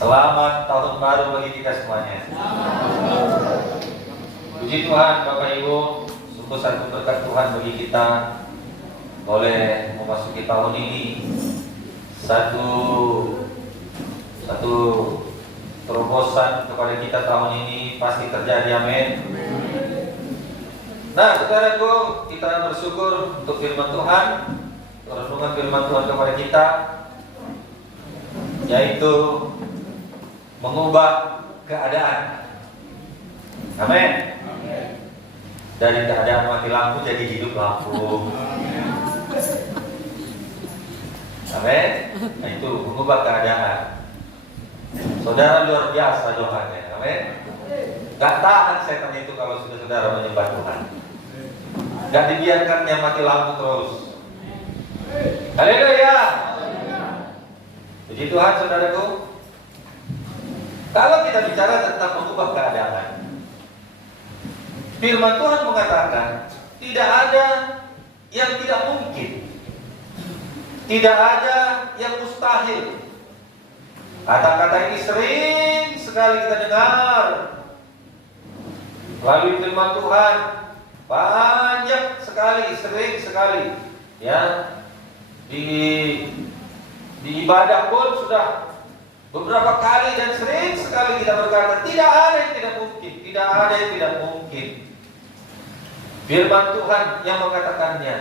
Selamat tahun baru bagi kita semuanya. Puji Tuhan Bapak Ibu, sungguh satu berkat Tuhan bagi kita boleh memasuki tahun ini. Satu terobosan kepada kita tahun ini pasti terjadi, amin. Nah, saudaraku, kita bersyukur untuk firman Tuhan, renungan firman Tuhan kepada kita, yaitu mengubah keadaan. Amin. Dari keadaan mati lampu jadi hidup lampu. Amin. Nah, itu mengubah keadaan. Saudara luar biasa doanya. Amin. Gak tahan setan itu kalau sudah saudara menyembah Tuhan. Gak dibiarkannya mati lampu terus. Haleluya. Puji Tuhan saudaraku. Kalau kita bicara tentang mengubah keadaan, firman Tuhan mengatakan tidak ada yang tidak mungkin, tidak ada yang mustahil. Kata-kata ini sering sekali kita dengar melalui firman Tuhan, banyak sekali, sering sekali, ya, di ibadah pun sudah beberapa kali dan sering sekali kita berkata tidak ada yang tidak mungkin, tidak ada yang tidak mungkin. Firman Tuhan yang mengatakannya.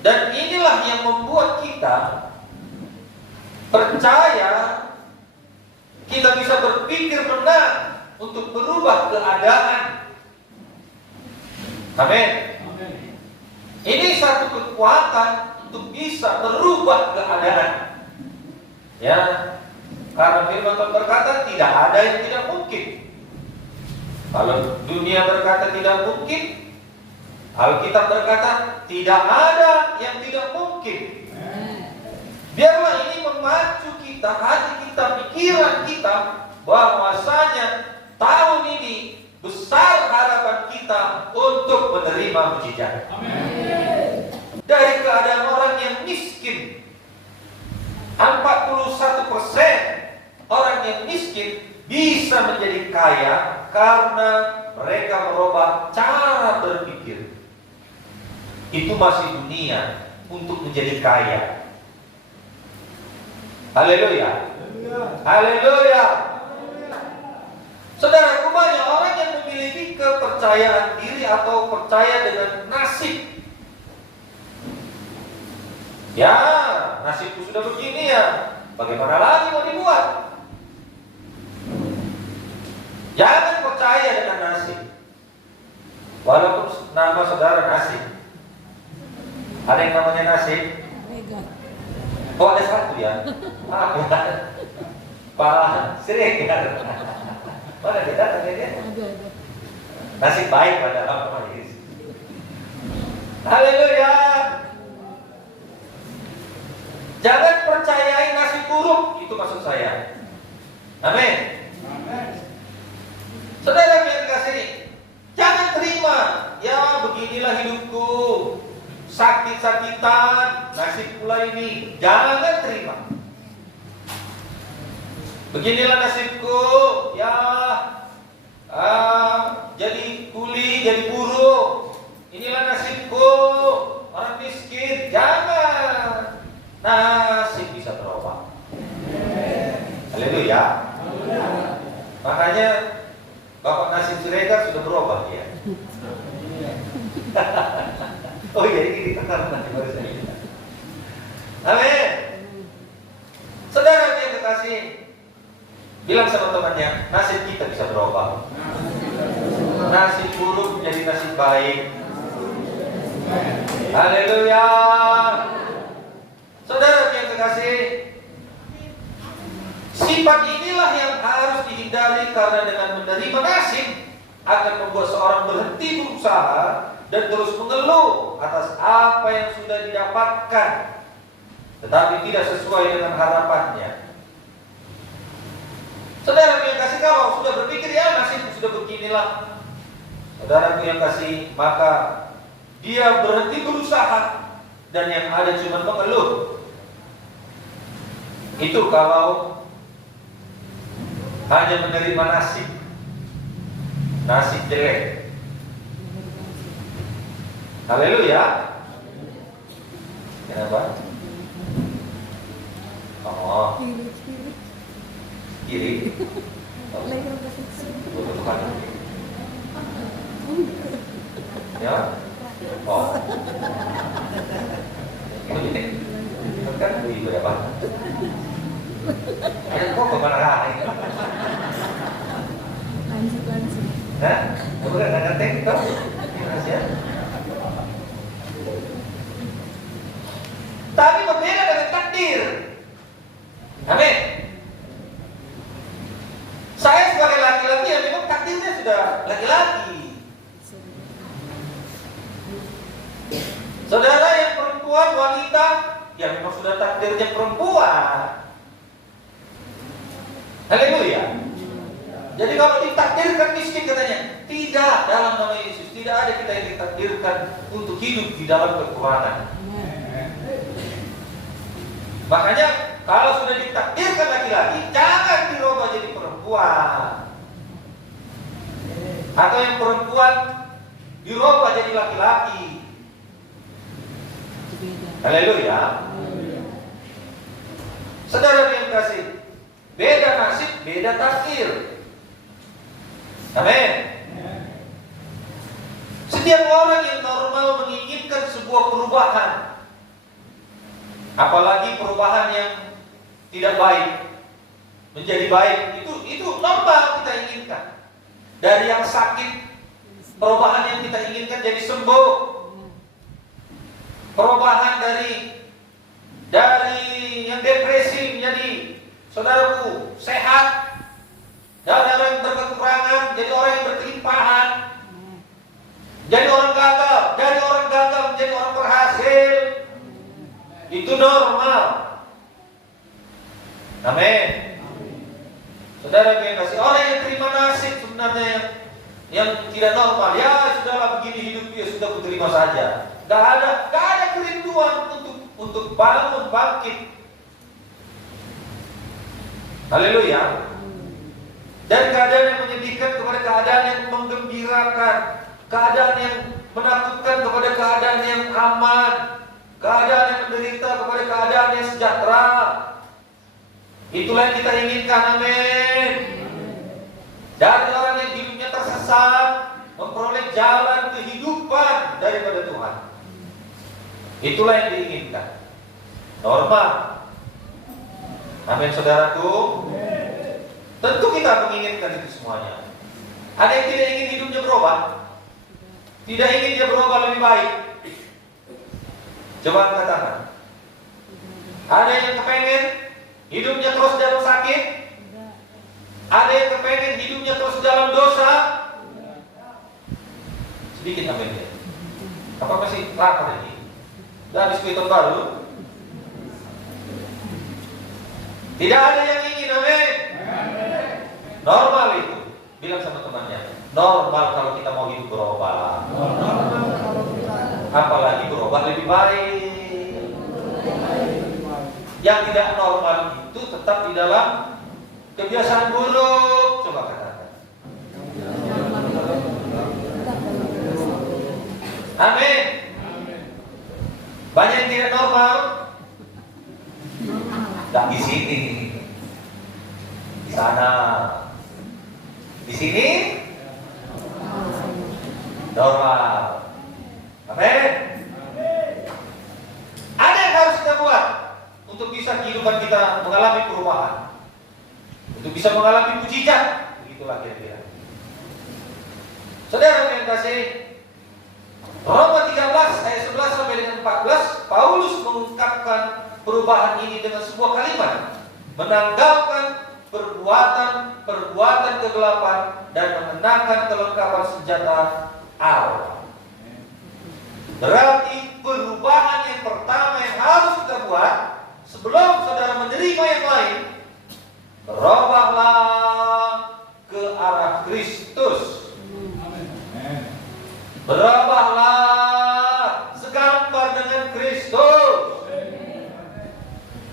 Dan inilah yang membuat kita percaya kita bisa berpikir benar untuk berubah keadaan. Amin. Ini satu kekuatan untuk bisa merubah keadaan. Ya. Karena firman Tuhan berkata tidak ada yang tidak mungkin. Kalau dunia berkata tidak mungkin, Alkitab berkata tidak ada yang tidak mungkin. Biarlah ini memacu kita, hati kita, pikiran kita, bahwasanya tahun ini besar harapan kita untuk menerima mujizat. Dari keadaan orang yang miskin, 41% orang yang miskin bisa menjadi kaya karena mereka merubah cara berpikir. Itu masih dunia untuk menjadi kaya. Haleluya. Haleluya. Saudara, banyak orang yang memiliki kepercayaan diri atau percaya dengan nasib. Ya, nasibku sudah begini ya, bagaimana lagi mau dibuat? Jangan percaya dengan nasib. Walaupun nama saudara nasib. Ada yang namanya nasib? Oh, ada satu ya? Maaf ya. Pak Siregar. Mana dia datang ya dia? Nasib baik pada nama Yesus. Haleluya. Jangan percayai nasib buruk, itu maksud saya. Amin. Saudara yang kasih, jangan terima, ya beginilah hidupku, sakit-sakitan, nasib pula ini. Jangan terima. Beginilah nasibku, ya jadi kuli, jadi buruh. Inilah nasibku, orang miskin. Jangan. Nasib bisa berubah. Haleluya. Makanya Bapak Nasib Siregar sudah berubah dia. Oh iya, ini ditekan nanti baru saya. Amin. Saudara yang kekasih, bilang sama temannya, nasib kita bisa berubah. Nasib buruk menjadi nasib baik. Haleluya. Saudara yang kekasih, sifat inilah yang harus dihindari, karena dengan menerima nasib akan membuat seorang berhenti berusaha dan terus mengeluh atas apa yang sudah didapatkan, tetapi tidak sesuai dengan harapannya. Saudara yang kasih, kalau sudah berpikir ya nasib sudah beginilah, saudara yang kasih, maka dia berhenti berusaha dan yang ada cuma mengeluh. Itu kalau hanya menerima nasi jelek. Haleluya. Kenapa? Oh, kiri. Ya. Oh. Ini kan ibu ya Pak. Ya kok kemana lagi? Lanjut. Nah, kamu kan ngerti itu? Ya. Tapi berbeda dengan takdir. Amin. Saya sebagai laki-laki ya memang takdirnya sudah laki-laki. Saudara yang perempuan, wanita, ya memang sudah takdirnya perempuan. Haleluya. Jadi kalau ditakdirkan miskin katanya, tidak, dalam nama Yesus tidak ada kita yang ditakdirkan untuk hidup di dalam kekurangan. Makanya kalau sudah ditakdirkan laki-laki, jangan dirubah jadi perempuan. Atau yang perempuan dirubah jadi laki-laki. Haleluya. Saudara yang kasih, beda nasib, beda takdir. Amin. Setiap orang yang normal menginginkan sebuah perubahan, apalagi perubahan yang tidak baik menjadi baik, itu normal kita inginkan. Dari yang sakit, perubahan yang kita inginkan jadi sembuh. Perubahan dari yang depresi menjadi saudaraku sehat. Dari orang yang berkekurangan jadi orang yang berkelimpahan. Jadi orang gagal, dari orang gagal menjadi orang berhasil. Itu normal. Amin. Saudara yang kasih, orang yang terima nasib sebenarnya yang tidak normal. Ya sudahlah, begini hidup dia, sudah terima saja. Gak ada kerinduan untuk bangun bangkit. Haleluya. Dari keadaan yang menyedihkan kepada keadaan yang menggembirakan, keadaan yang menakutkan kepada keadaan yang aman, keadaan yang menderita kepada keadaan yang sejahtera. Itulah yang kita inginkan. Amin. Dari orang yang hidupnya tersesat memperoleh jalan kehidupan daripada Tuhan. Itulah yang diinginkan. Normal. Amin saudaraku. Tentu kita menginginkan itu semuanya. Ada yang tidak ingin hidupnya berubah? Tidak ingin dia berubah lebih baik? Coba angkat tangan. Ada yang kepengen hidupnya terus dalam sakit? Ada yang kepengen hidupnya terus dalam dosa? Sedikit amin ya. Apa masih lapar ini? Dan habis kuiton baru? Tidak ada yang ingin, amin. Normal itu. Bilang sama temannya, normal kalau kita mau hidup berubah. Apalagi berubah lebih baik. Yang tidak normal itu tetap di dalam kebiasaan buruk. Coba katakan. Amin. Banyak yang tidak normal. Tidak di sini, di sana, di sini normal. Amin. Ada yang harus kita buat untuk bisa kehidupan kita mengalami perubahan, untuk bisa mengalami mujizat. Begitulah kira-kira. Saudara yang kasih, Roma 13 ayat 11 sampai dengan 14, Paulus mengungkapkan perubahan ini dengan sebuah kalimat, menanggalkan perbuatan kegelapan dan mengenakan kelengkapan senjata Allah. Berarti perubahan yang pertama yang harus kita buat sebelum saudara menerima yang lain, berubahlah ke arah Kristus. Berubahlah segambar dengan Kristus.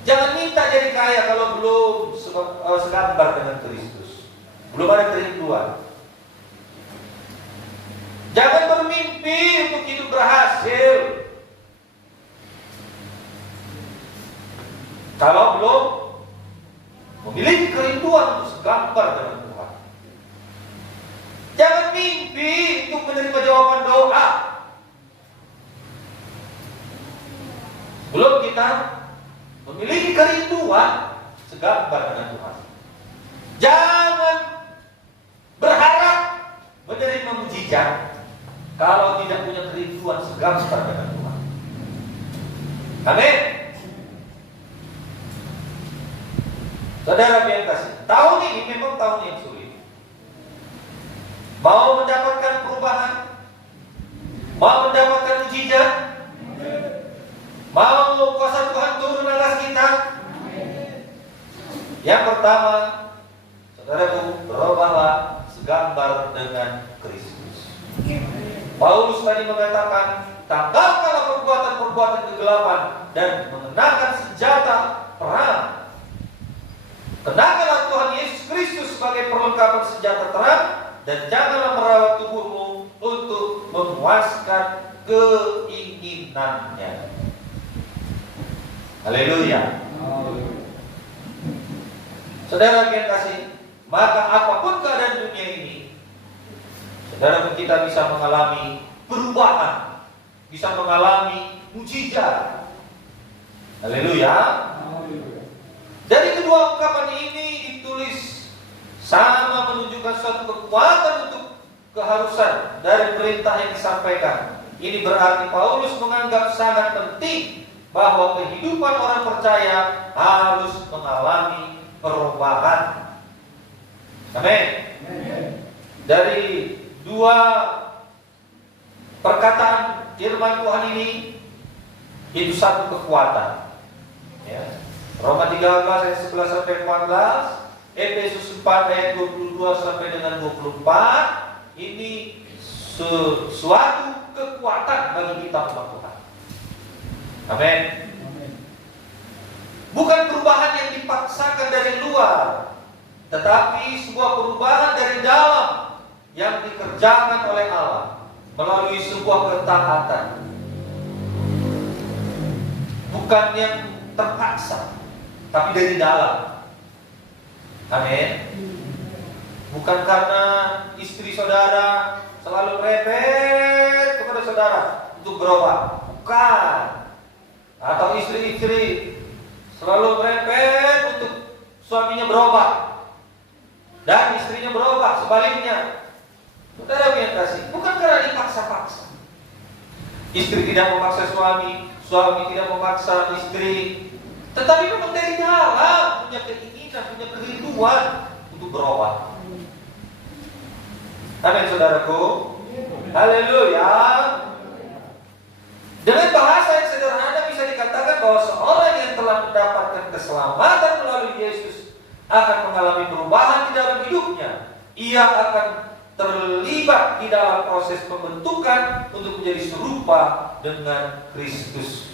Jangan minta jadi kaya kalau belum segambar dengan Kristus. Belum ada kerinduan. Jangan bermimpi untuk hidup berhasil kalau belum memiliki kerinduan untuk segambar dengan Tuhan. Jangan mimpi untuk menerima jawaban doa belum kita memiliki kerinduan segambar dengan Tuhan. Jangan berharap menerima mujizat kalau tidak punya kerinduan segambar dengan Tuhan. Amin. Saudara yang kasih, tahun ini memang tahun yang sulit. Mau mendapatkan perubahan, mau mendapatkan mujizat, mau kuasa Tuhan turun atas kita. Yang pertama, saudaraku, berubahlah segambar dengan Kristus. Paulus tadi mengatakan, tanggalkanlah perbuatan-perbuatan kegelapan dan mengenakan senjata perang. Kenakanlah Tuhan Yesus Kristus sebagai perlengkapan senjata terang, dan janganlah merawat tubuhmu untuk memuaskan keinginannya. Haleluya. Saudara yang kasih, maka apapun keadaan dunia ini, saudara kita bisa mengalami perubahan, bisa mengalami mujizat. Haleluya. Dari kedua ungkapan ini ditulis sama menunjukkan suatu kekuatan untuk keharusan dari perintah yang disampaikan. Ini berarti Paulus menganggap sangat penting bahwa kehidupan orang percaya harus mengalami perubahan. Amin. Dari dua perkataan firman Tuhan ini itu satu kekuatan. Ya. Roma 13 ayat 11 sampai 14, Efesus 4 ayat 22 sampai dengan 24, ini suatu kekuatan bagi kita umat Tuhan. Amin. Bukan perubahan yang dipaksakan dari luar, tetapi sebuah perubahan dari dalam yang dikerjakan oleh Allah melalui sebuah ketaatan. Bukan yang terpaksa, tapi dari dalam. Amin. Bukan karena istri saudara selalu merepet kepada saudara untuk berubah. Bukan. Atau istri-istri selalu merepet untuk suaminya berubah dan istrinya berubah, sebaliknya. Saudara yang kasih, bukan karena dipaksa-paksa. Istri tidak memaksa suami, suami tidak memaksa istri, tetapi memang dari dalam punya keinginan, punya kerinduan untuk berubah. Amin, saudaraku. Haleluya. Dengan bahasa yang sederhana bisa dikatakan bahwa seorang yang telah mendapatkan keselamatan melalui Yesus akan mengalami perubahan di dalam hidupnya. Ia akan terlibat di dalam proses pembentukan untuk menjadi serupa dengan Kristus.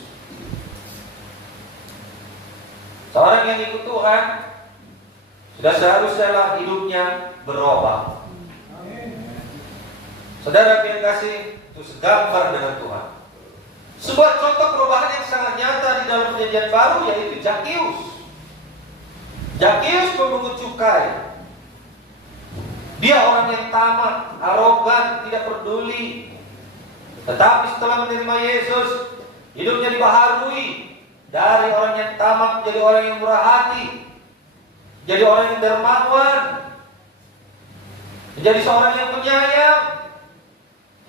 Seorang yang ikut Tuhan sudah seharusnya hidupnya berubah. Saudara yang kasih, itu segambar dengan Tuhan. Sebuah contoh perubahan yang sangat nyata di dalam perjanjian baru yaitu Zakheus. Zakheus pemungut cukai. Dia orang yang tamak, arogan, tidak peduli. Tetapi setelah menerima Yesus, hidupnya dibaharui. Dari orang yang tamak menjadi orang yang murah hati, jadi orang yang dermawan, menjadi seorang yang penyayang,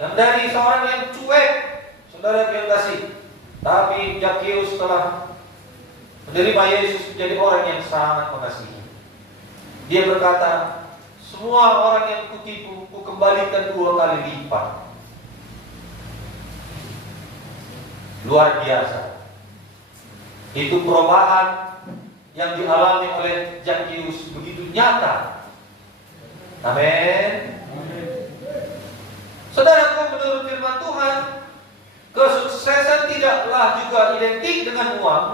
dan dari seorang yang cuek. Saudara yang kasih, tapi Zakheus setelah menerima Yesus menjadi orang yang sangat mengasihi. Dia berkata, semua orang yang kutipu, kukembalikan 2 kali lipat. Luar biasa. Itu perubahan yang dialami oleh Zakheus begitu nyata. Amin. Saudaraku, menurut firman Tuhan, kesuksesan tidaklah juga identik dengan uang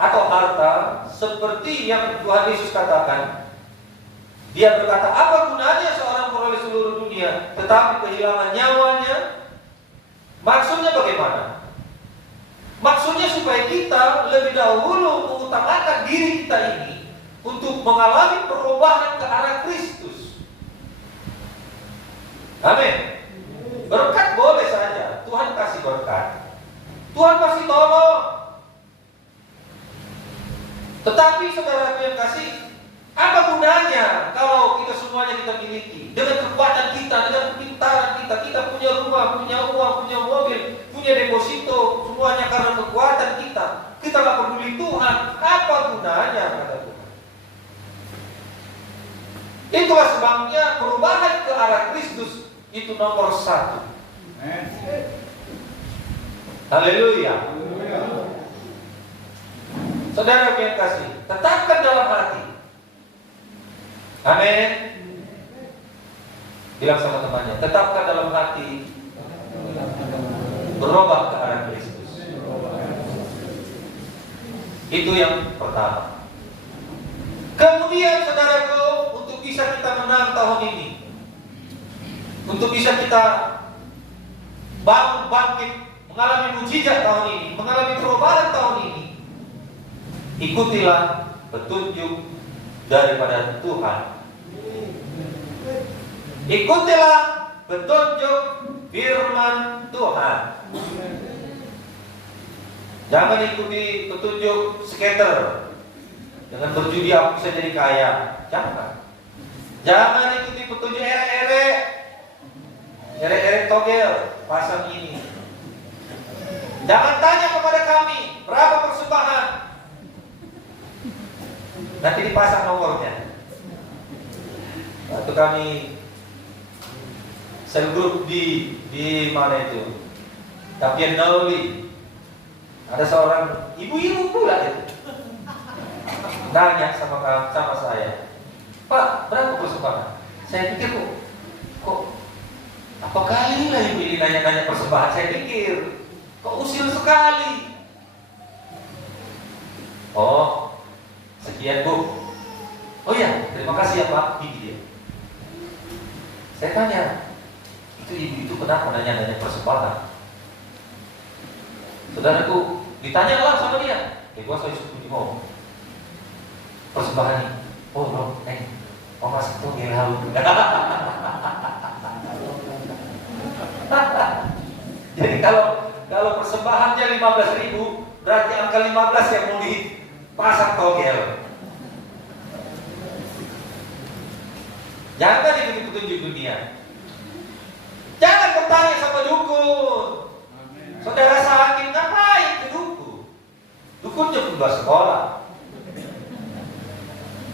atau harta seperti yang Tuhan Yesus katakan. Dia berkata, apa gunanya seorang memperoleh seluruh dunia tetapi kehilangan nyawanya? Maksudnya bagaimana? Maksudnya supaya kita lebih dahulu mengutamakan diri kita ini untuk mengalami perubahan ke arah Kristus. Amin. Berkat boleh saja, Tuhan kasih berkat, Tuhan pasti tolong. Tetapi saudara yang kasih, apa gunanya kalau kita semuanya kita miliki? Dengan kekuatan kita, dengan kepintaran kita, kita punya rumah, punya uang, punya mobil, punya deposito, semuanya karena kekuatan kita. Kita gak peduli Tuhan, apa gunanya kata Tuhan? Itulah sebabnya perubahan ke arah Kristus itu nomor 1. Haleluya. Saudara yang kasih, tetapkan dalam hati. Amin. Bilang sama temannya, tetapkan dalam hati, berubah ke arah Kristus. Itu yang pertama. Kemudian saudaraku, untuk bisa kita menang tahun ini, untuk bisa kita bangun bangkit, mengalami mujizat tahun ini, mengalami perubahan tahun ini, ikutilah petunjuk daripada Tuhan. Ikutilah petunjuk firman Tuhan. Jangan ikuti petunjuk skater. Dengan berjudi aku bisa jadi kaya. Jangan ikuti petunjuk ere-ere togel pasang ini. Jangan tanya kepada kami berapa persembahan, nanti dipasang nomornya. Waktu kami sel grup di mana itu, Tapian Nauli, ada seorang ibu-ibu pula itu nanya sama saya, Pak, berapa persembahan? Saya pikir kok apa kali lah ibu ini nanya-nanya persembahan. Saya pikir kok usil sekali. Oh, sekian Bu. Oh ya, terima kasih ya Pak. Gini dia. Saya tanya, itu ibu itu kenapa nanya-nanya persembahan? Saudaraku, ditanya lah sama dia. Gua saya suruh mau persembahan ini. Oh bro, oh masih tuh gila lu. Jadi kalau persembahannya 15.000, berarti angka 15 yang mau dipasang togel. Jangan ikuti petunjuk dunia. Jangan bertanya sama dukun. Saudara sakit, ngapain ke dukun? Dukunnya pun gak sekolah.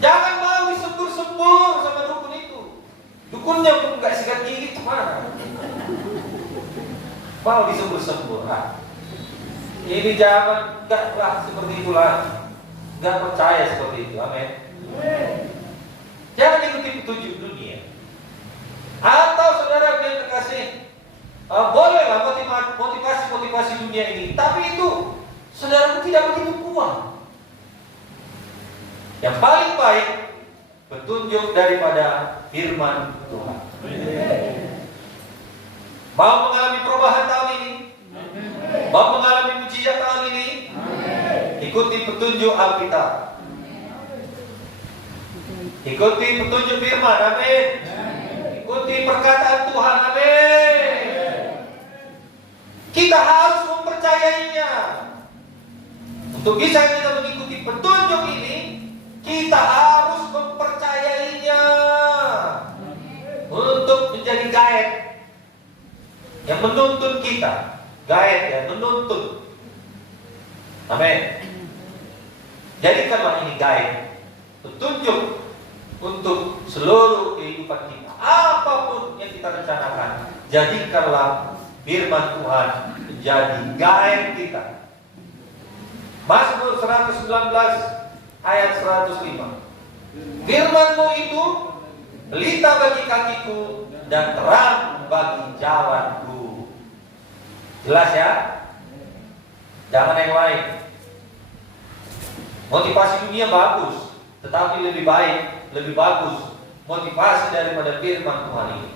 Jangan mau disembur-sembur sama dukun itu. Dukunnya pun gak sikat gigi kemana? Mau disembur-sembur. Ini jangan, gak lah seperti itulah. Gak percaya seperti itu. Amin. Jangan ikuti petunjuk dunia. Atau saudara yang terkasih, bolehlah motivasi dunia ini, tapi itu saudara tidak begitu kuat. Yang paling baik petunjuk daripada firman Tuhan. Mau mengalami perubahan tahun ini, mau mengalami mujizat tahun ini, ikuti petunjuk Alkitab. Ikuti petunjuk firman, amin. Ikuti perkataan Tuhan, amin. Kita harus mempercayainya. Untuk bisa kita mengikuti petunjuk ini, kita harus mempercayainya. Untuk menjadi guide yang menuntun kita. Guide yang menuntun. Amin. Jadikanlah ini guide, petunjuk untuk seluruh kehidupan kita. Apapun yang kita rencanakan, jadikanlah firman Tuhan menjadi guide kita. Mazmur 119 ayat 105. Firman-Mu itu pelita bagi kakiku dan terang bagi jalanku. Jelas ya? Jangan yang lain. Motivasi dunia bagus, tetapi lebih baik, lebih bagus motivasi daripada firman Tuhan ini.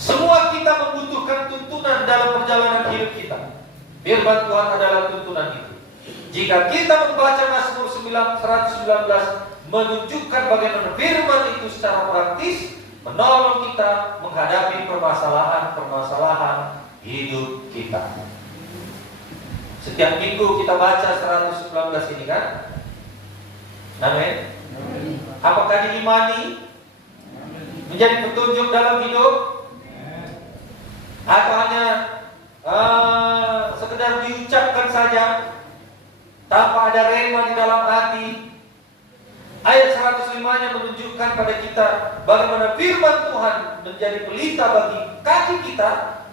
Semua kita membutuhkan tuntunan dalam perjalanan hidup kita. Firman Tuhan adalah tuntunan itu. Jika kita membaca Mazmur 119 menunjukkan bagaimana firman itu secara praktis menolong kita menghadapi permasalahan-permasalahan hidup kita. Setiap minggu kita baca 119 ini kan? Amin. Apakah diimani? Menjadi petunjuk dalam hidup? Atau hanya sekedar diucapkan saja tanpa ada rema di dalam hati? Ayat 105-nya menunjukkan pada kita bagaimana firman Tuhan menjadi pelita bagi kaki kita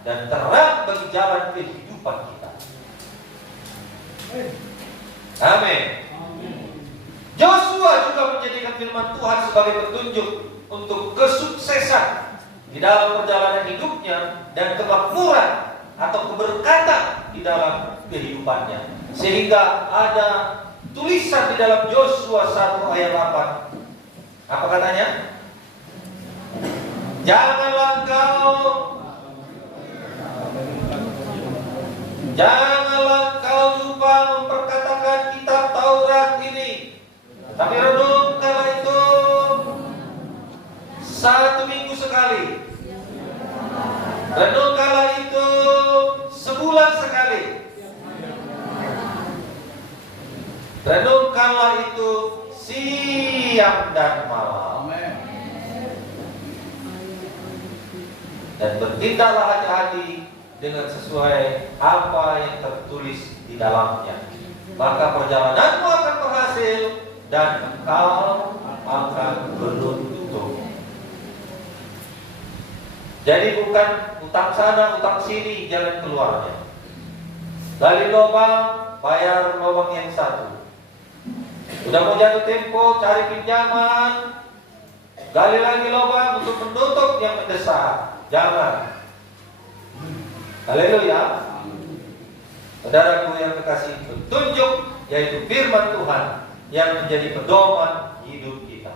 dan terang bagi jalan kehidupan kita. Amin. Joshua juga menjadikan firman Tuhan sebagai petunjuk untuk kesuksesan di dalam perjalanan hidupnya dan kemakmuran atau keberkatan di dalam kehidupannya. Sehingga ada tulisan di dalam Yosua 1 ayat 8. Apa katanya? Janganlah kau lupa memperkatakan kitab Taurat ini, tapi renungkanlah itu 1 minggu sekali. Renungkanlah itu sebulan sekali. Renungkanlah itu siang dan malam. Dan bertindaklah hati-hati dengan sesuai apa yang tertulis di dalamnya. Maka perjalananmu akan berhasil dan engkau akan beruntung. Jadi bukan utang sana, utang sini, jalan keluarnya. Gali lubang, bayar lubang yang satu. Udah mau jatuh tempo, cari pinjaman, gali lagi lubang untuk menutup yang mendesak. Jangan. Haleluya. Saudaraku yang kekasih, petunjuk yaitu firman Tuhan yang menjadi pedoman hidup kita.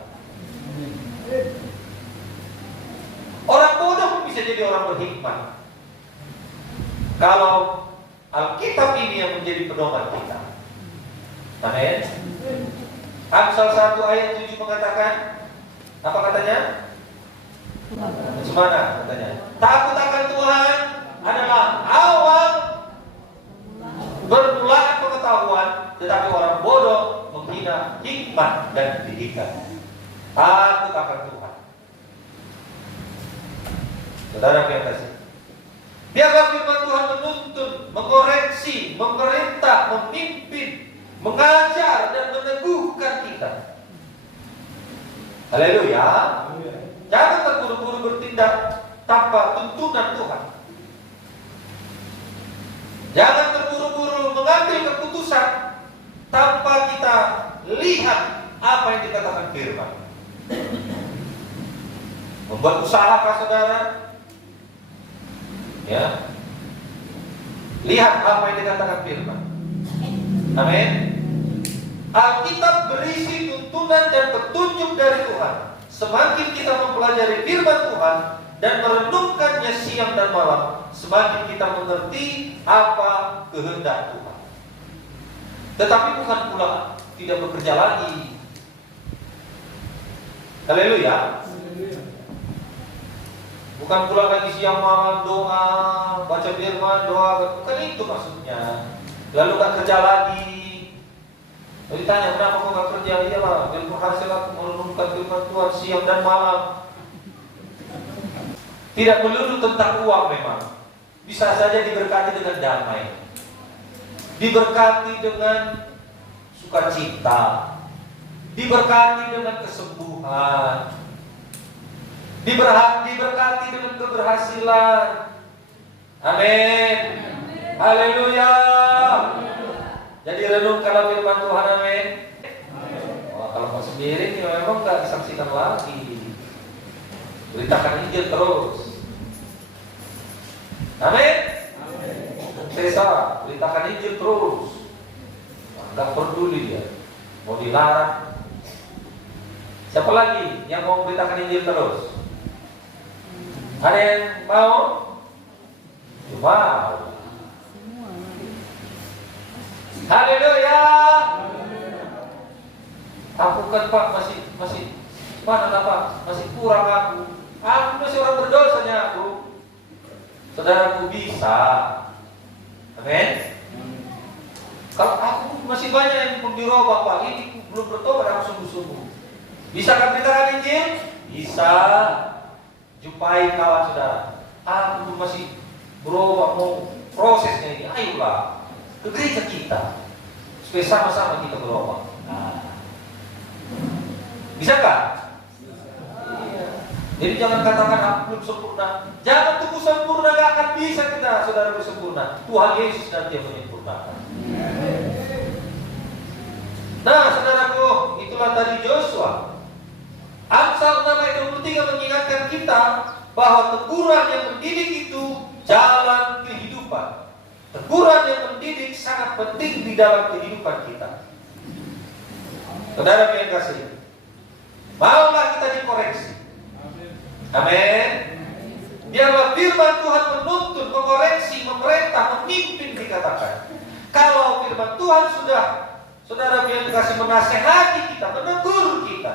Orang bodoh pun bisa jadi orang berhikmat kalau Alkitab ini yang menjadi pedoman kita. Amin. Amsal 1 ayat 7 mengatakan, apa katanya? Semana katanya. Takut akan Tuhan adalah awal bermulaan pengetahuan, tetapi orang bodoh menghina hikmat dan didikan. Takut akan Tuhan. Saudara yang kasih, biarlah firman Tuhan menuntun, mengoreksi, memerintah, memimpin, mengajar dan meneguhkan kita. Haleluya. Jangan terburu-buru bertindak tanpa tuntunan Tuhan. Jangan terburu-buru mengambil keputusan tanpa kita lihat apa yang dikatakan firman. Membuat usaha kah saudara? Ya. Lihat apa yang dikatakan firman. Amin. Alkitab berisi tuntunan dan petunjuk dari Tuhan. Semakin kita mempelajari firman Tuhan dan merenungkannya siang dan malam, semakin kita mengerti apa kehendak Tuhan. Tetapi bukan pula tidak bekerja lagi. Haleluya. Bukan pula lagi siang malam doa, baca firman, doa, bukan itu maksudnya. Lalu gak kerja lagi. Jadi tanya, kenapa kau gak kerja? Iyalah, biar berhasil aku merenungkan firman Tuhan siang dan malam. Tidak melulu tentang uang memang. Bisa saja diberkati dengan damai, diberkati dengan sukacita, diberkati dengan kesembuhan, diberkati dengan keberhasilan. Amin. Haleluya. Jadi renungkanlah firman Tuhan. Amin. Oh, kalau mau sendiri memang nggak disaksikan lagi. Beritakan Injil terus. Amin. Sesa, beritakan Injil terus. Nggak peduli dia mau dilarang, Siapa lagi yang mau memberitakan Injil terus? Ada yang mau? Wow. Haleluya. Aku kan Pak masih mana Pak? Masih kurang aku. Aku masih orang berdosanya aku. Saudaraku bisa. Amin. Kalau aku masih banyak yang pun dirubah Pak, ini belum bertobat aku sungguh-sungguh. Bisa kan beritakan Injil? Bisa. Jumpai kawan saudara. Aku masih berubah mau prosesnya ini. Ayolah ke gereja kita supaya sama-sama kita berubah. Nah, bisa kan? Iya. Jadi jangan katakan aku belum sempurna. Jangan tunggu sempurna, gak akan bisa kita saudara sempurna. Tuhan Yesus nanti yang menyempurnakan. Nah, saudaraku, itulah tadi Joshua. Amsal 6 ayat 23 mengingatkan kita bahwa teguran yang mendidik itu jalan kehidupan. Teguran yang mendidik sangat penting di dalam kehidupan kita. Saudara yang kasih, maulah kita dikoreksi. Amin. Biarlah firman Tuhan menuntun, mengoreksi, memerintah, memimpin dikatakan. Kalau firman Tuhan sudah, saudara yang kasih, menasehati kita, menegur kita,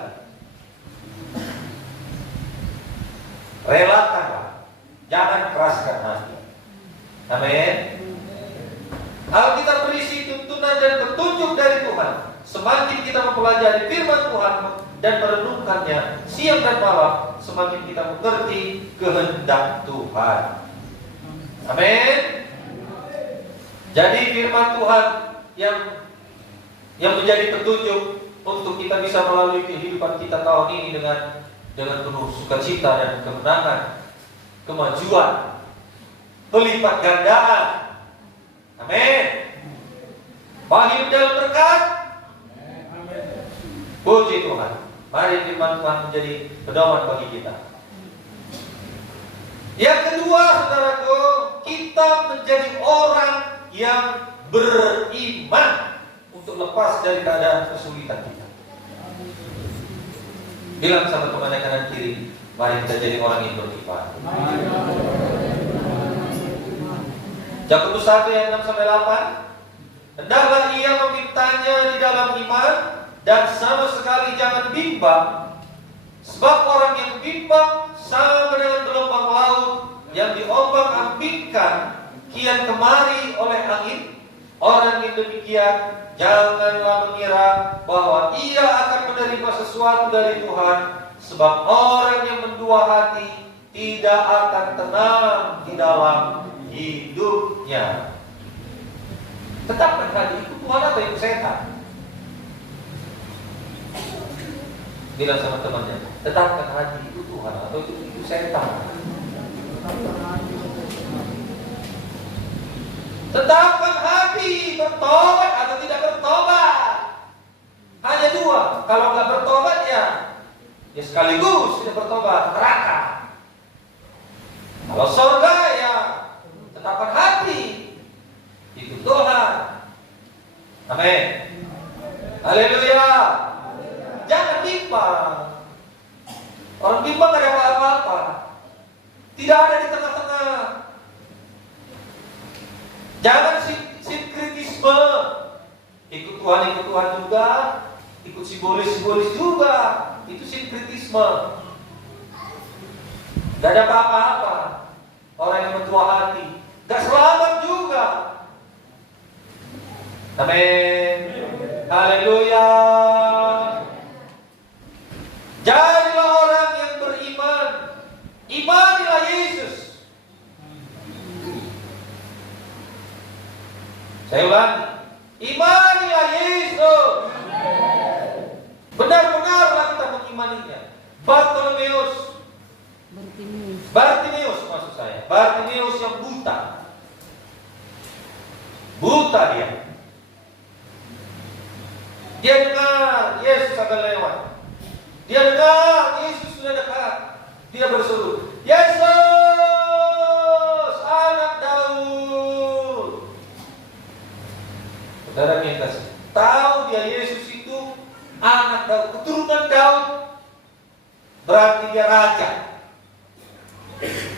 relakanlah, jangan keraskan hati. Amin. Alkitab berisi tuntunan dan petunjuk dari Tuhan. Semakin kita mempelajari firman Tuhan dan merenungkannya siang dan malam, semakin kita mengerti kehendak Tuhan. Amin. Jadi firman Tuhan yang menjadi petunjuk untuk kita bisa melalui kehidupan kita tahun ini dengan penuh sukacita dan kemenangan, kemajuan, pelipat gandaan. Amin. Hidup dalam berkat. Puji Tuhan. Mari firman Tuhan menjadi pedoman bagi kita. Yang kedua, saudaraku, kita menjadi orang yang beriman untuk lepas dari keadaan kesulitan kita. Bilang sama teman kanan kiri, mari kita jadi orang yang beriman. Yakobus 1 ayat 6 sampai 8. Hendaklah ia memintanya di dalam iman dan sama sekali jangan bimbang, sebab orang yang bimbang sama dengan gelombang laut yang diombang-ambingkan kian kemari oleh angin. Orang yang demikian janganlah mengira bahwa ia akan menerima sesuatu dari Tuhan, sebab orang yang mendua hati tidak akan tenang di dalam hidupnya. Tetapkan hati itu Tuhan atau itu setan? Bilang sama temannya, tetapkan hati itu Tuhan atau itu setan? Tetapkan hati, bertobat atau tidak bertobat. Hanya dua. Kalau nggak bertobat ya sekaligus tidak bertobat, neraka. Kalau surga ya tetapkan hati, itu Tuhan. Amin. Haleluya. Jangan bimbang. Orang bimbang gak ada apa-apa. Tidak ada di tengah-tengah. Jangan sinkretisme. Ikut Tuhan juga, ikut simbolis juga. Itu sinkretisme. Gak ada apa-apa. Orang yang mentua hati gak selamat juga. Amin. Haleluya. Jadilah orang yang beriman. Imanilah Yesus. Saya ulangi, imanilah Yesus. Benar-benarlah kita mengimaninya. Bartimeus maksud saya. Bartimeus yang buta. Buta dia. Dia dengar Yesus akan lewat. Dia dengar Yesus sudah dekat. Dia berseru, Yesus, anak Daud. Saudara yang kasih, tahu dia Yesus itu anak Daud, keturunan Daud. berarti dia raja.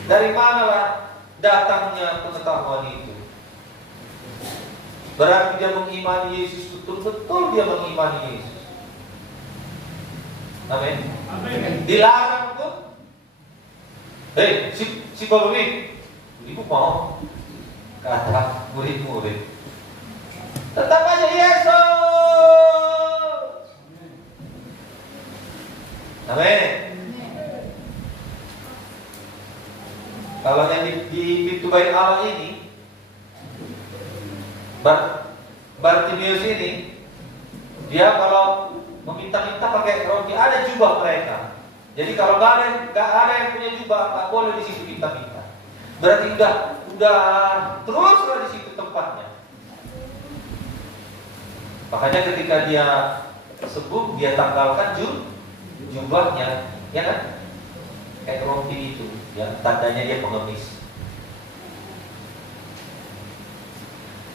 Dari manalah datangnya pengetahuan itu? Berarti dia mengimani Yesus, betul-betul dia mengimani Yesus. Amin. Dilarang tuh. Si Balumi, ibu mau kata murid-murid, tetap aja Yesus. Amin. Kalau yang di pintu bait Allah ini, Bartimius ini, dia kalau meminta-minta pakai roti, ada jubah mereka. Jadi kalau nggak ada yang punya jubah, nggak boleh di situ minta-minta. Berarti udah teruslah di situ tempatnya. Makanya ketika dia sembuh, dia tanggalkan jubahnya, ya kan? Kayak roti itu, ya, tandanya dia pengemis.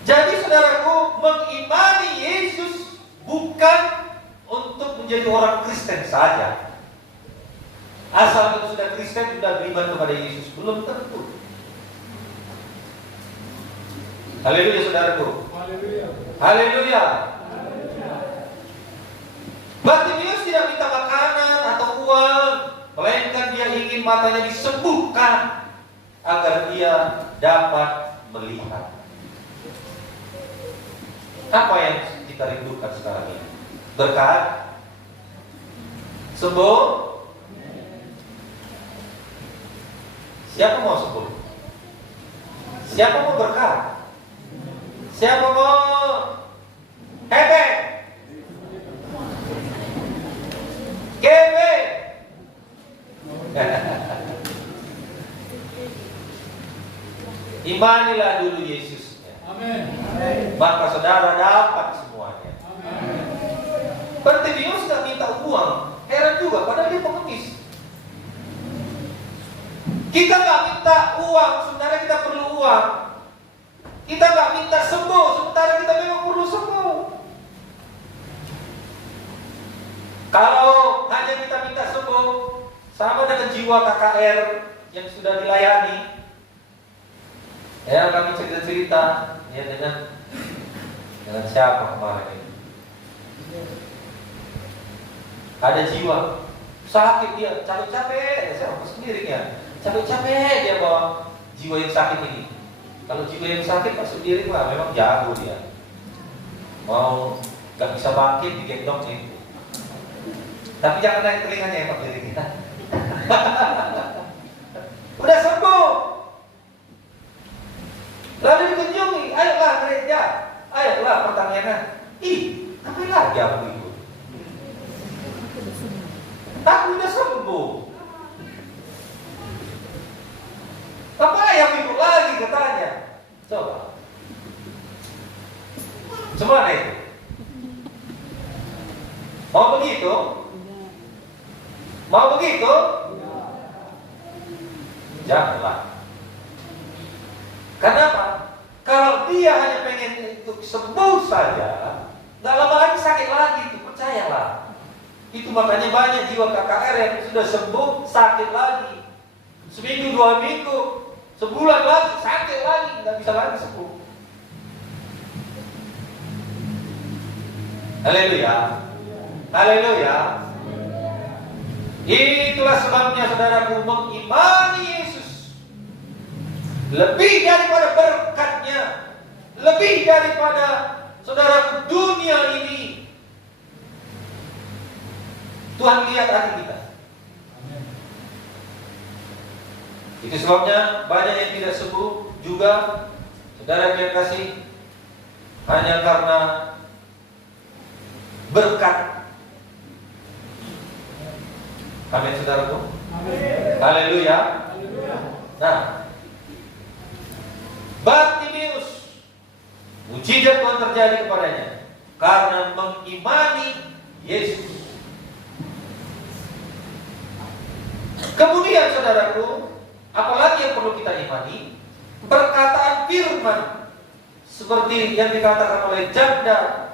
Jadi saudaraku, mengimani Yesus bukan untuk menjadi orang Kristen saja. Asal kita sudah Kristen, sudah beriman kepada Yesus, belum tentu. Haleluya saudaraku. Haleluya. Haleluya. Bartimius tidak minta makanan atau uang, melainkan dia ingin matanya disembuhkan agar dia dapat melihat. Apa yang kita rindukan sekarang ini? Berkat? Sembuh? Siapa mau sembuh? Siapa mau berkat? Siapa mau happy? Keve? Imanilah dulu Yesusnya. Amin. Maka saudara dapat semuanya. Amin. Bartimius nggak minta uang, heran juga, padahal dia pengemis. Kita nggak minta uang, sebenarnya kita perlu uang. Kita nggak minta sembuh, sementara kita memang perlu sembuh. Kalau hanya kita minta sembuh, sama dengan jiwa KKR yang sudah dilayani. Ya, kami cerita-cerita ya dengan siapa kemarin ini. Ada jiwa sakit, dia capek-capek, saya sendiri ya. Capek-capek dia bawa jiwa yang sakit ini. Kalau jiwa yang sakit masuk diri lah, memang jago dia. Mau gak bisa bangkit digendong nih. Tapi jangan naik telinganya ya Pak diri kita. Udah sembuh. Lalu dikunjungi, ayolah gereja, ayolah pertanyaan. Apa lagi aku itu? Aku udah sembuh. Apa yang minggu lagi katanya? Coba. Semua itu. Mau begitu? Mau begitu? Janganlah. Kenapa? Kalau dia hanya pengen untuk sembuh saja, nggak lama lagi sakit lagi, itu percayalah. Itu makanya banyak jiwa KKR yang sudah sembuh sakit lagi. Seminggu, 2 minggu, sebulan lagi, sakit lagi, nggak bisa lagi sembuh. Haleluya. Haleluya. Itulah sebabnya saudaraku, mengimani Yesus lebih daripada berkatnya, lebih daripada saudaraku dunia ini. Tuhan lihat hati kita. Itu sebabnya banyak yang tidak sembuh juga, saudara yang kasih, hanya karena berkat. Amin saudaraku. Haleluya. Nah, Bartimius, mujizat Tuhan terjadi kepadanya karena mengimani Yesus. Kemudian saudaraku, apalagi yang perlu kita imani? Perkataan firman, seperti yang dikatakan oleh janda,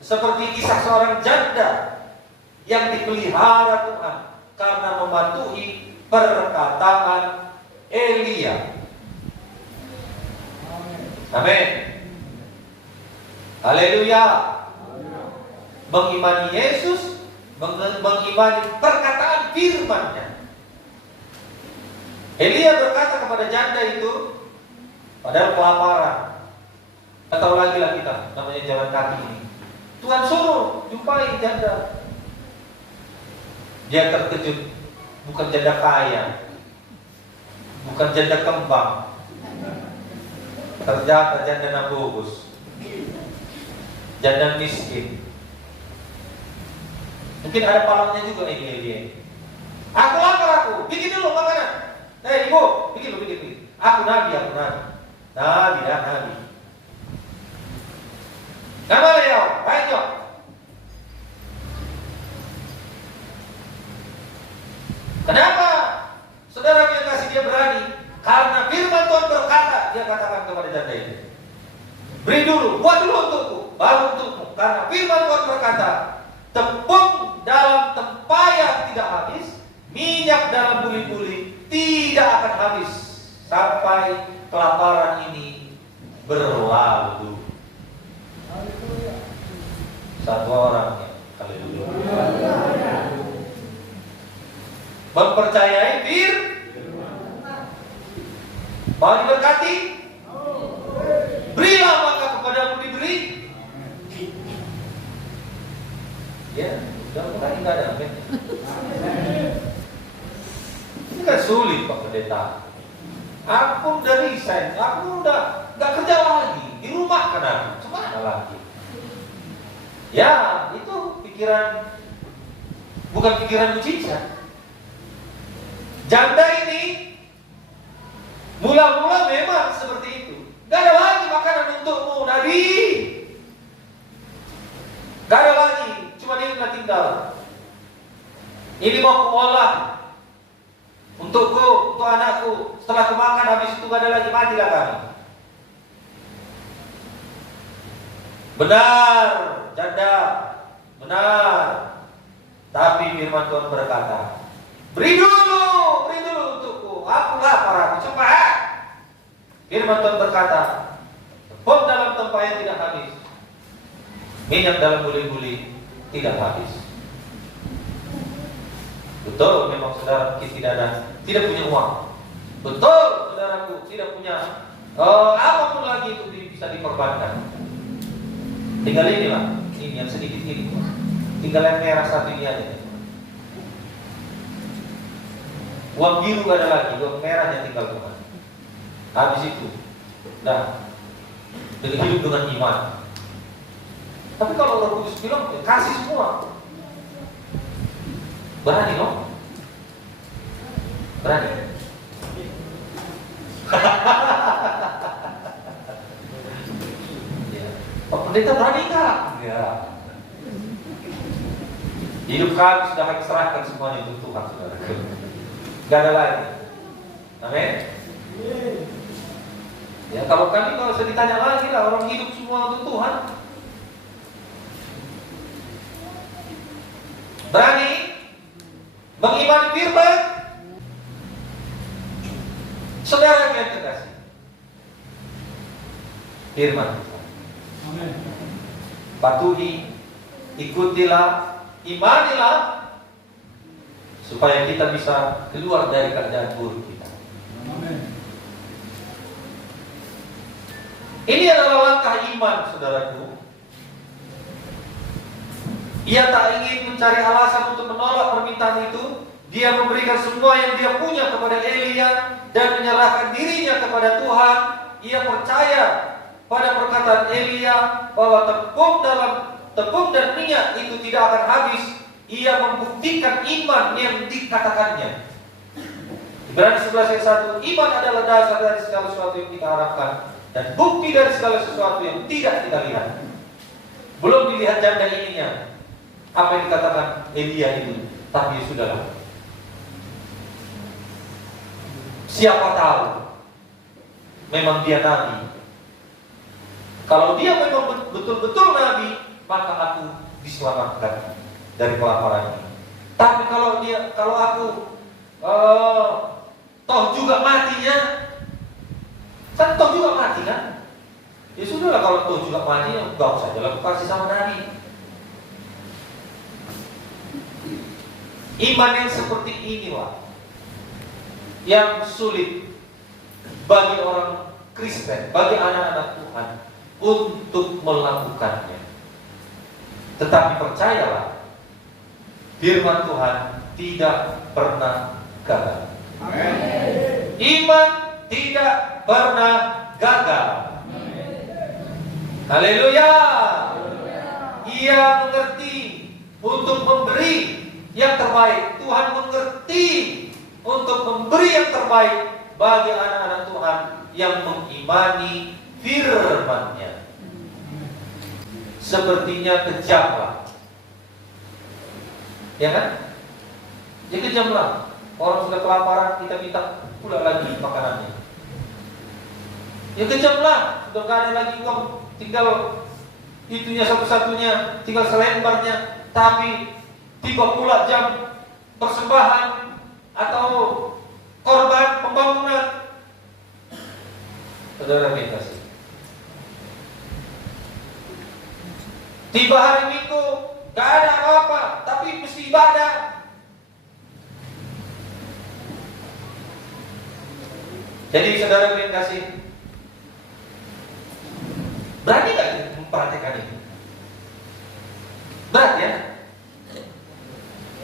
seperti kisah seorang janda yang dipelihara Tuhan karena mematuhi perkataan Elia. Amin. Haleluya. Mengimani Yesus, mengimani perkataan firman-Nya. Elia berkata kepada janda itu, padahal kelaparan. Atau lagi lah kita, namanya jalan kaki ini. Tuhan suruh jumpai janda. Dia terkejut, bukan janda kaya, bukan janda kembang, ternyata janda nabogus, janda miskin. Mungkin ada palangnya juga ini Elia. Aku lapar, bikin dulu makanan. Ibu, bikin. Aku nabi. Nabi. Nama Leo, banyak. Kenapa? Saudara yang kasih dia berani? Karena firman Tuhan berkata, dia katakan kepada janda itu, beri dulu, buat dulu untukku, baru untukmu. Karena firman Tuhan berkata, tepung dalam tempayan tidak habis, minyak dalam buli-buli tidak akan habis sampai kelaparan ini berlalu. Satu orang ya, haleluya. Mempercayai mau diberkati? Berilah maka kepadamu diberi. Ya, sudah mulai enggak ada amin. Ini kan sulit Pak Pendeta. Aku udah resign, aku udah nggak kerja lagi, di rumah kan aku, gimana lagi? Ya, itu pikiran, bukan pikiran mujizat. Janda ini mula-mula memang seperti itu. Gak ada lagi makanan untukmu, Nabi. Gak ada lagi, cuma ini tinggal. Ini mau kuolah untukku, untuk anakku. Setelah kemakan habis itu gak ada lagi, matilah kami. Benar, janda, benar. Tapi firman Tuhan berkata, beri dulu untukku. Aku lapar, aku cepat. Firman Tuhan berkata, tepung dalam tempayan tidak habis, minyak dalam buli-buli tidak habis. Betul, memang saudara kita tidak punya uang. Betul, saudaraku tidak punya apapun lagi itu bisa dikorbankan. Tinggal inilah, ini yang sedikit ini, tinggal yang merah satu ini aja. Uang biru gak ada lagi, uang merahnya tinggal Tuhan. Habis itu, nah, hidup dengan iman. Tapi kalau Roh Kudus bilang, kasih semua. Berani dong? Berani? Ya. Pak Pendeta berani kah? Ya. Hidup kami sudah kami serahkan semuanya untuk Tuhan, saudara. Gak ada lagi. Amin. Ya, kalau saya ditanya lagi lah, orang hidup semua untuk Tuhan. Berani mengimani firman. Saudara yang terkasih, firman Tuhan. Patuhi, ikutilah, imanilah, supaya kita bisa keluar dari keadaan buruk kita. Ini adalah langkah iman, saudaraku. Ia tak ingin mencari alasan untuk menolak permintaan itu. Dia memberikan semua yang dia punya kepada Elia dan menyerahkan dirinya kepada Tuhan. Ia percaya pada perkataan Elia bahwa tepung dan minyak itu tidak akan habis. Ia membuktikan iman yang dikatakannya. Ibrani 11 ayat 1, iman adalah dasar dari segala sesuatu yang kita harapkan dan bukti dari segala sesuatu yang tidak kita lihat. Belum dilihat janda ininya apa yang dikatakan Elia itu, tapi sudahlah. Siapa tahu memang dia nabi. Kalau dia memang betul-betul nabi, maka aku diselamatkan dari kelaparan ini. Tapi kalau dia kalau aku toh juga matinya, kan toh juga mati kan? Ya sudahlah, kalau toh juga mati, ya gak usah jalan kasih sama Nabi. Iman yang seperti inilah yang sulit bagi orang Kristen, bagi anak-anak Tuhan untuk melakukannya. Tetapi percayalah, firman Tuhan tidak pernah gagal. Amin. Iman tidak pernah gagal. Haleluya. Ia mengerti untuk memberi yang terbaik. Tuhan mengerti untuk memberi yang terbaik bagi anak-anak Tuhan yang mengimani firman-Nya. Sepertinya kejam lah, ya kan? Ya kejam lah. Orang sudah kelaparan, kita minta pula lagi makanannya. Ya kejam lah, sudah gak ada lagi uang, tinggal itunya satu-satunya, tinggal selembarnya. Tapi tiba pula jam persembahan atau korban pembangunan, saudara minta sih. Tiba hari Minggu, gak ada apa-apa, tapi mesti ibadah. Jadi saudara yang kasih, berani gak memperhatikan ini? Berat ya?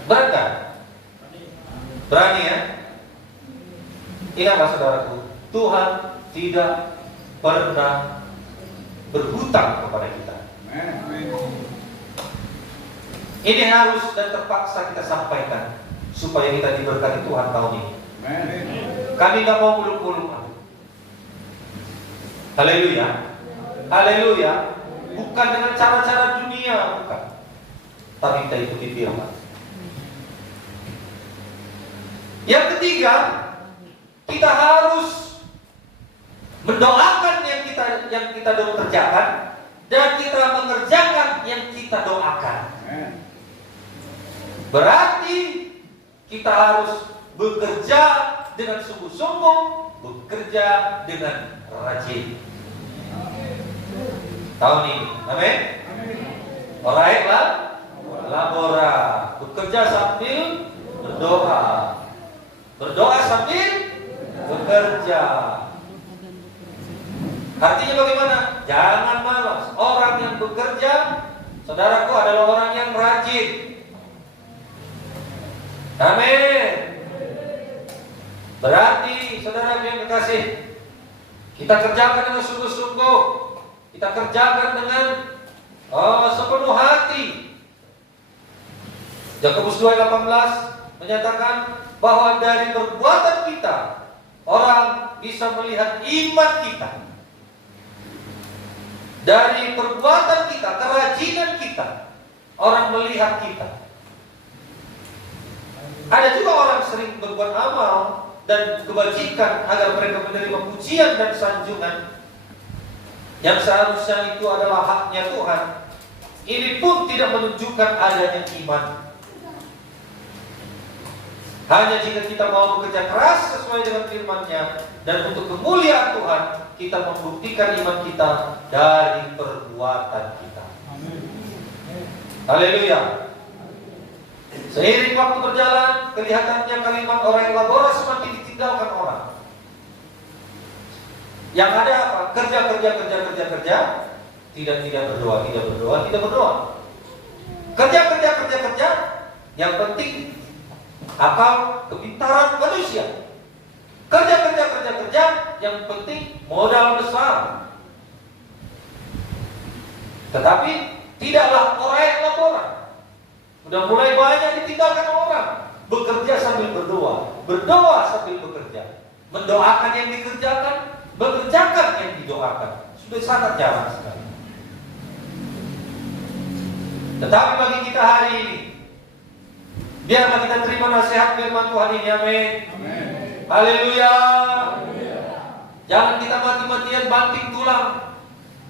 Berat gak? Berani ya? Ingatlah saudaraku, Tuhan tidak pernah berhutang kepada kita. Ini harus dan terpaksa kita sampaikan supaya kita diberkati Tuhan tahun ini. Kami gak mau muluk-muluk. Haleluya. Haleluya. Bukan dengan cara-cara dunia, bukan. Tapi kita ikuti firman. Yang ketiga, kita harus mendoakan yang kita kerjakan, dan kita mengerjakan yang kita doakan. Berarti kita harus bekerja dengan sungguh-sungguh, bekerja dengan rajin. Tahun ini, amin. Alright lah, labora, bekerja sambil berdoa, berdoa sambil bekerja. Artinya bagaimana? Jangan malas. Orang yang bekerja, saudaraku, adalah orang yang rajin. Amin. Berarti saudara yang kekasih, kita kerjakan dengan sungguh-sungguh, kita kerjakan dengan sepenuh hati. Yakobus 2:18 menyatakan bahwa dari perbuatan kita orang bisa melihat iman kita. Dari perbuatan kita, kerajinan kita, orang melihat kita. Ada juga orang sering berbuat amal dan kebajikan agar mereka menerima pujian dan sanjungan, yang seharusnya itu adalah haknya Tuhan. Ini pun tidak menunjukkan adanya iman. Hanya jika kita mau bekerja keras sesuai dengan firman-Nya dan untuk kemuliaan Tuhan, kita membuktikan iman kita dari perbuatan kita. Haleluya. Seiring waktu berjalan, kelihatannya kalimat orang yang labora semakin ditinggalkan orang. Yang ada apa? Kerja. Tidak berdoa. Kerja. Yang penting akal, kepintaran manusia. Kerja. Yang penting modal besar. Tetapi tidaklah orang yang laporan. Udah mulai banyak ditinggalkan orang. Bekerja sambil berdoa sambil bekerja. Mendoakan yang dikerjakan, mengerjakan yang didoakan. Sudah sangat jarang sekali. Tetapi bagi kita hari ini, biarlah kita terima nasihat firman Tuhan ini, amin. Haleluya. Jangan kita mati-matian banting tulang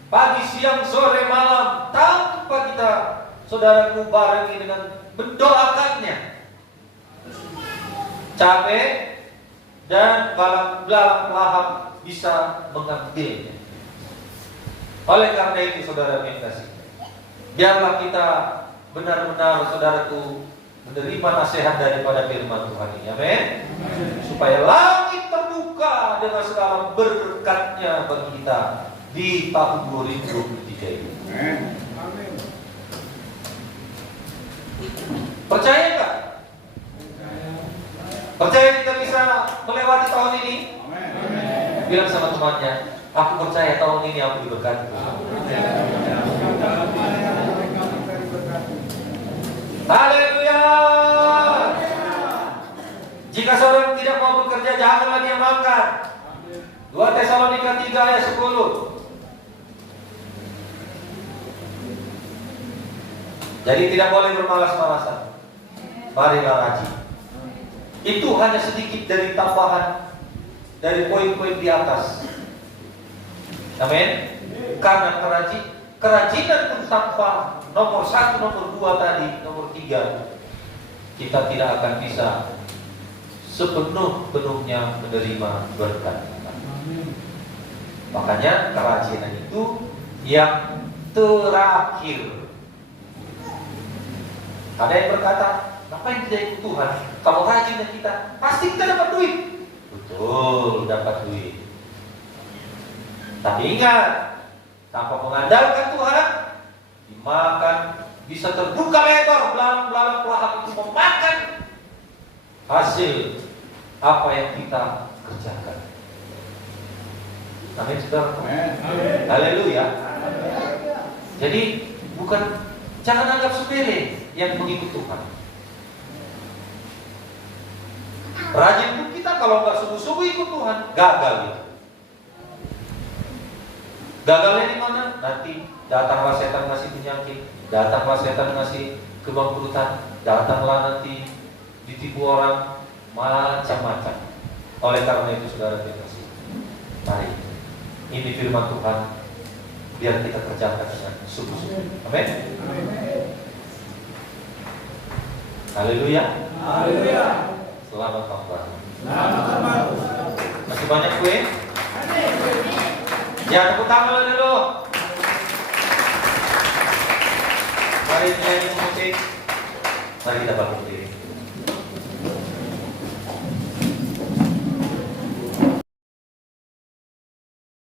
pagi, siang, sore, malam tanpa kita, saudaraku, barengi dengan mendoakannya capek, dan belalang bisa mengambilnya. Oleh karena itu, saudara yang kasih, biarlah kita benar-benar, saudaraku, menerima nasihat daripada firman Tuhan ini. Amin. Supaya langit terbuka dengan segala berkatnya bagi kita di tahun 2023 ini. Amin. Percaya nggak? Percaya kita bisa melewati tahun ini? Amin. Bilang sama temannya, aku percaya tahun ini aku diberkati. Haleluya. Jika seorang tidak mau bekerja, janganlah dia makan. 2 Tesalonika 3 ayat 10. Jadi tidak boleh bermalas-malasan. Marilah rajin. Itu hanya sedikit dari tambahan dari poin-poin di atas. Amin. Karena kerajinan pun tanpa nomor 1, nomor 2 tadi, nomor 3, kita tidak akan bisa sepenuh-penuhnya menerima berkat. Makanya kerajinan itu yang terakhir. Ada yang berkata, ngapain kita ikut Tuhan? Kalau rajin kita, pasti kita dapat duit. Betul, dapat duit. Tapi ingat, tanpa mengandalkan Tuhan, dimakan, bisa terbuka lebar belalang-belalang pelahap itu memakan hasil apa yang kita kerjakan. Amin, saudara. Haleluya. Jadi jangan anggap sepele yang mengikut Tuhan. Rajin pun kita kalau nggak sungguh-sungguh ikut Tuhan, gagal gitu. Gagalnya di mana? Nanti datanglah setan ngasih penyakit, datanglah setan ngasih kebangkrutan, datanglah nanti ditipu orang, macam-macam. Oleh karena itu, saudara dikasih, mari ini firman Tuhan, biar kita kerjakan dengan sungguh-sungguh. Amin. Haleluya. Haleluya. Selamat tahun baru. Selamat tahun baru. Masih banyak kue? Ya, tepuk tangan dulu. Mari nyanyi musik. Mari kita bangun diri.